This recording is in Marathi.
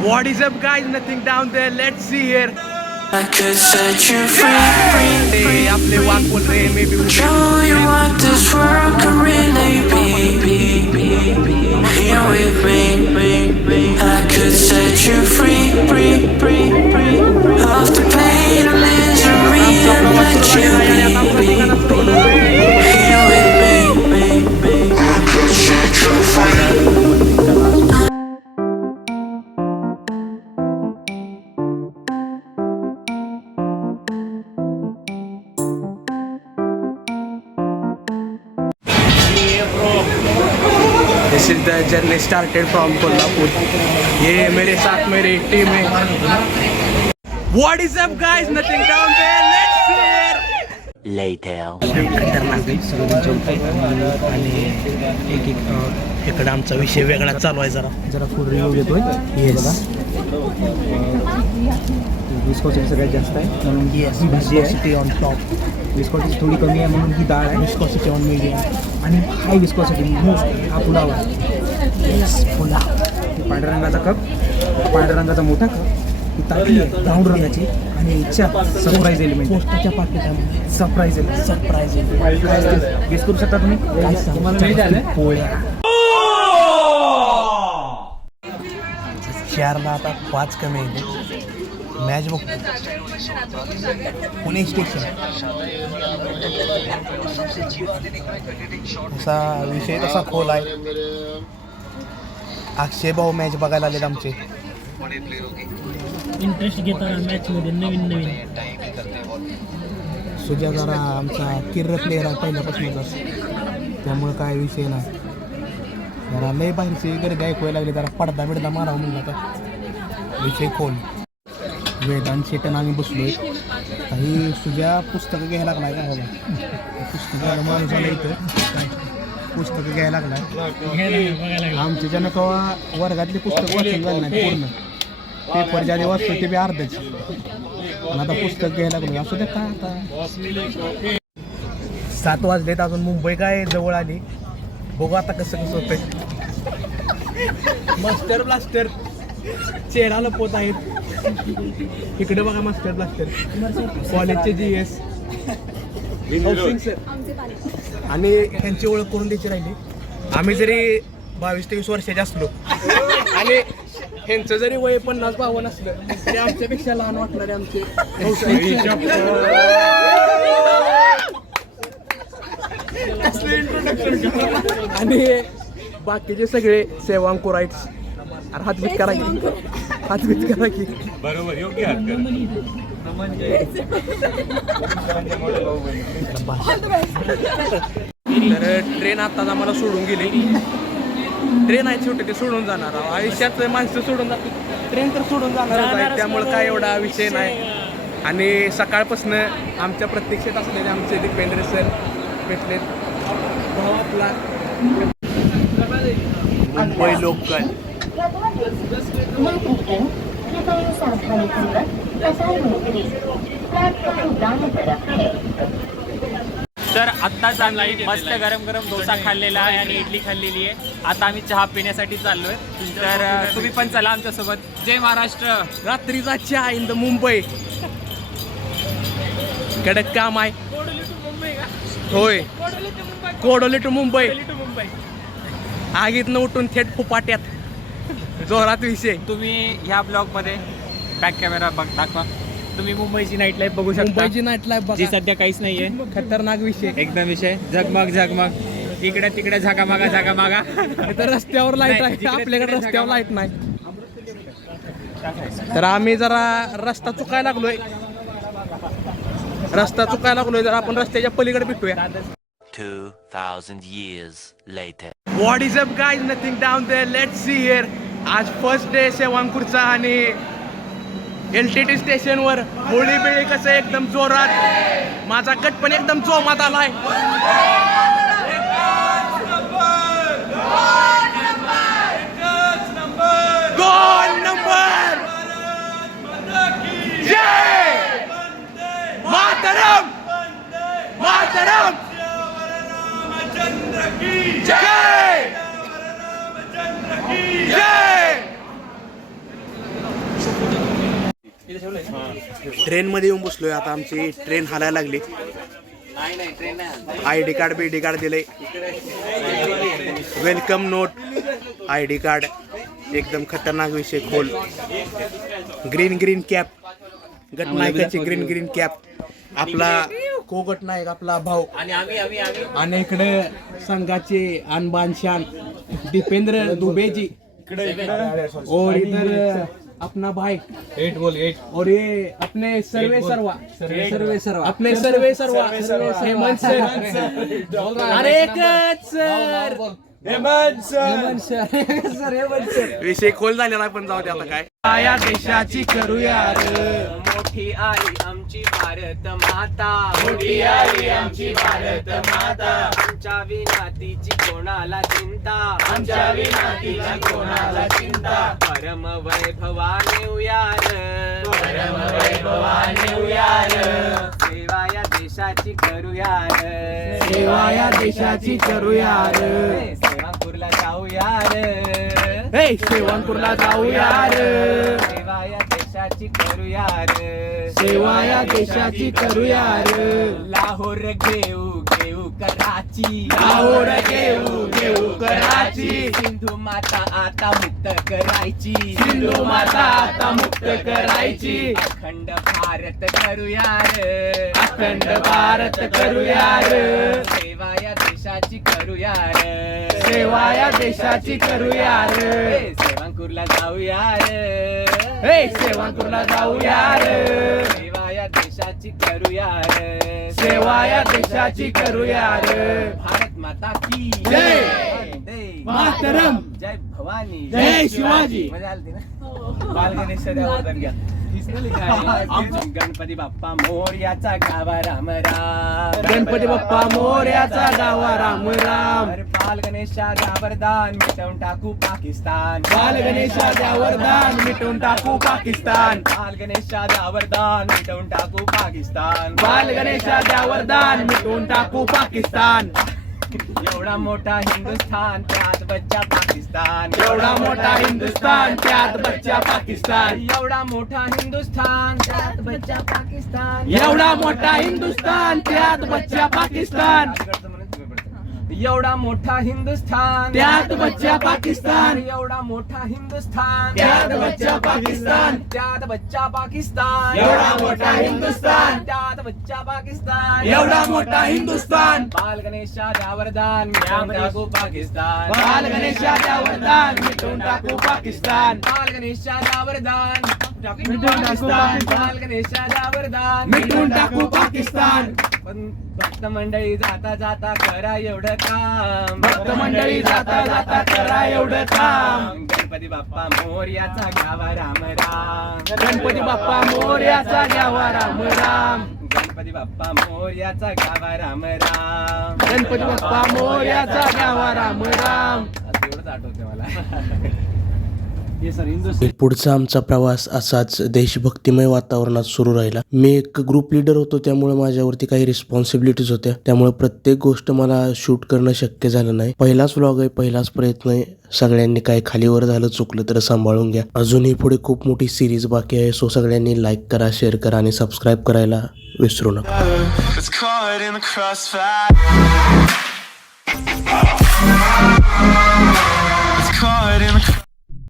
What is up, guys? Nothing down there. Let's see here. I could set you free. आपले वाक बोल रहे हैं, maybe we Show you what this world could really be. Here with me. I could set you free. Off the pain and misery and let you be. Here with me. I could set you free. This is the journey started from Kolhapur. ये मेरे साथ मेरी टीम है. What is up, guys? Nothing down there. Let's see here. Later. खतरनाक आहे सगळं चौक आणि एक इकडं आमचा विषय वेगळा चालू आहे. जरा फुल रिव्ह्यू देतोय. येस विस्कॉसिटी सगळ्यात जास्त आहे म्हणून येस भाजी आहे. विस्कॉसिटी ऑन टॉप, विस्कॉसिटी थोडी कमी आहे म्हणून ही डाळ आहे. विस्कॉसिटी ऑन मीडियम आणि हाय विस्कॉसिटी मोस्ट हा पुलाव आहे. येस पुलाव. पांढऱ्या रंगाचा कप, पांढऱ्या रंगाचा मोठा कप, ही ताटली आहे ब्राऊन रंगाची आणि सरप्राईज एलिमेंट, पोस्टाच्या पाकिटामध्ये सरप्राईज एलिमेंट. सरप्राईज काय असते गेस करू शकता तुम्ही? काय तुम्हाला माहिती आहे पोळ्या. 4ला आता 5 कमी येते. मॅच बघतो. पुणे स्टेशन असा विषय तसा खोल आहे. अक्षय भाऊ मॅच बघायला आलेत आमचे. इंटरेस्ट घेताना मॅचमध्ये नवीन सुजा जरा आमचा किर्र प्लेअर आहे पहिल्यापासूनच, त्यामुळे काय विषय नाही. जरा लय बाहेरचे गर्दी ऐकवायला लागले, जरा पडदा बिडदा मारावं म्हणलं तर विषय खोल. वेदांत शेटन आम्ही बसलोय. काही सुजा पुस्तकं घ्यायला लागलाय का बाबा? पुस्तकाला माणूस आला इथं पुस्तकं घ्यायला लागलाय. आमच्या ज्यानं कवा वर्गातली पुस्तकं वाचून झाली नाही पूर्ण. पेपर ज्या दिवस वाचतो ते बी अर्धच, पण आता पुस्तक घ्यायला लागलो. असू द्या काय आता. 7 वाजलेत अजून मुंबई काय जवळ आली. बघू आता कसं होतंय. मास्टर ब्लास्टर चेहरा लपवत आहेत. इकडे बघा मास्टर ब्लास्टर कॉलेजचे GS आणि ह्यांची ओळख करून द्यायची राहिली. आम्ही जरी 22-23 वर्षाचे असलो आणि ह्यांचं जरी वय 50-52 असलं तरी आमच्यापेक्षा लहान वाटणारे आमचे आणि बाकीचे सगळे सेवांकुराइट्स. हातबीत करा की बरोबर योग्य हात तर ट्रेन आताच आम्हाला सोडून गेली. ट्रेन आहे शेवटी, ते सोडून जाणार. आयुष्यात माणसं सोडून जाते, ट्रेन तर सोडून जाणारच आहे, त्यामुळे काय एवढा विषय नाही. आणि सकाळपासून आमच्या प्रत्यक्षात असलेले आमचे दीपेंद्र सर भेटलेत. भाऊ आपला मुंबई लोकल. तर आत्ताच आम्ही मस्त गरम गरम डोसा खाल्लेला आहे आणि इडली खाल्लेली आहे. आता आम्ही चहा पिण्यासाठी चाललोय. तर तुम्ही पण चला आमच्यासोबत. जय महाराष्ट्र. रात्रीचा चहा इन द मुंबई. कडक काम आहे. होय, कोडोली टू मुंबई. आगीतनं उठून थेट फुपाट्यात जोरात विषय. तुम्ही ह्या ब्लॉगमध्ये बॅक कॅमेरा दाखवा. तुम्ही मुंबईची नाईट लाईफ बघू शकता. मुंबईची नाईट लाईफ जी सध्या काहीच नाहीये. खतरनाक विषय एकदम विषय झगमग. इकडे तिकडे झाकामागा. तर रस्त्यावर लाईट आहे, आपल्याकडे रस्त्यावर लाईट नाही. तर आम्ही जरा रस्ता चुकायला लागलोय. जरा आपण रस्त्याच्या पलीकडे भेटूया. 2000 years later. What is up, guys? Nothing down there. Let's see here. आज फर्स्ट डे सेवांकुरचा आणि LTT स्टेशनवर होळी बिळी कसं एकदम जोरात. माझा कट पण एकदम जोमात आलाय. Goal number. जय मातरम. जय ट्रेनमध्ये येऊन बसलोय आता. आमची ट्रेन हालायला लागली. ID कार्ड BD कार्ड दिलंय. Welcome note ID card. एकदम खतरनाक विषय खोल. ग्रीन कॅप गटनायकाची ग्रीन कॅप. आपला को गटनायक आपला भाऊ आणि इकडे संघाचे अनबान शान दीपेंद्र दुबेजी और इधर अपना भाई 8 और ये अपने सर्वे सर्वा अपने सर्वे सर्वा हेमंत सर. अरे एकच सर विषय खोल झालेला पण जाऊ दे आता काय. या देशाची करूया मोठी आई आमची भारत माता. मोठी आई आमची भारत माता. आमच्या विनातीची कोणाला चिंता. आमच्या विनातीची कोणाला चिंता. परम वैभवाने उयार. परम वैभवाने उयार. सेवा या देशाची करूयार. सेवा या देशाची करूया सेवापूरला जाऊयार. सेवांपूरला जाऊया सेवा या देशाची करूयार. सेवा या देशाची करूया लाहोर घेऊ कराची. लाहोर घेऊ कराची. सिंधू माता आता मुक्त करायची. सिंधू माता आता मुक्त करायची. अखंड भारत करूयार. अखंड भारत करूया सेवा या देशाची करूयार. सेवा या देशाची करूया सेवांपूरला जाऊयार. सेवांपूरला जाऊया सेवा या देशाची करूयार. सेवा या देशाची करूया भारत माता की जय. जय मातरम. जय भवानी. जय शिवाजी. मजा आली ना. बाल गणेश देवावर घ्या. गणपती बाप्पा मोर्याचा गावा राम राम. गणपती बाप्पा मोर्याचा गावा राम राम. बाल गणेशाच्या वरदान मिटवून टाकू पाकिस्तान. बाल गणेशाच्या वरदान मिटवून टाकू पाकिस्तान. बाल गणेशाच्या वरदान मिटवून टाकू पाकिस्तान. बाल गणेशाच्या वरदान मिटवून टाकू पाकिस्तान. एवढा मोठा हिंदुस्थान त्यात बच्चा पाकिस्तान. एवढा मोठा हिंदुस्थान त्यात बच्चा पाकिस्तान. एवढा मोठा हिंदुस्थान त्यात बच्चा पाकिस्तान. एवढा मोठा हिंदुस्थान त्यात बच्चा पाकिस्तान. एवढा मोठा हिंदुस्थान त्यात बच्चा पाकिस्तान. एवढा मोठा हिंदुस्थान त्यात बच्चा पाकिस्तान. त्यात बच्चा पाकिस्तान. एवढा मोठा हिंदुस्थान. त्यात बच्चा पाकिस्तान. एवढा मोठा हिंदुस्थान. बाल गणेशाच्या वरदान मिटवून टाकू पाकिस्तान. बाल गणेशाच्या वरदान मिटवून टाकू पाकिस्तान. बाल गणेशाच्या वरदान मिटवून पाकिस्तान. बाल गणेशाच्या वरदान मिटवून टाकू पाकिस्तान. पण भक्त मंडळी जाता जाता करा एवढं काम. भक्त मंडळी जाता जाता करा एवढं काम. गणपती बाप्पा मोर्याचा गावा राम राम. गणपती बाप्पा मोर्याचा घ्यावा राम राम. गणपती बाप्पा मोर्याचा गावा राम राम. गणपती बाप्पा मोर्याचा घ्यावा राम राम. एवढंच आठवते मला. हे सर हिंदुस्थान. पुढचा आमचा प्रवास असाच देशभक्तिमय वातावरणात सुरू राहिला. मी एक ग्रुप लीडर होतो, त्यामुळे माझ्यावरती काही रिस्पॉन्सिबिलिटीज होत्या. त्यामुळे प्रत्येक गोष्ट मला शूट करणं शक्य झालं नाही. पहिलाच व्लॉग आहे, पहिलाच प्रयत्न आहे. सगळ्यांनी काय खालीवर झालं चुकलं तर सांभाळून घ्या. अजूनही पुढे खूप मोठी सिरीज बाकी आहे. सो सगळ्यांनी लाईक करा, शेअर करा आणि सबस्क्राईब करायला विसरू नका. It's caught in the crossfire.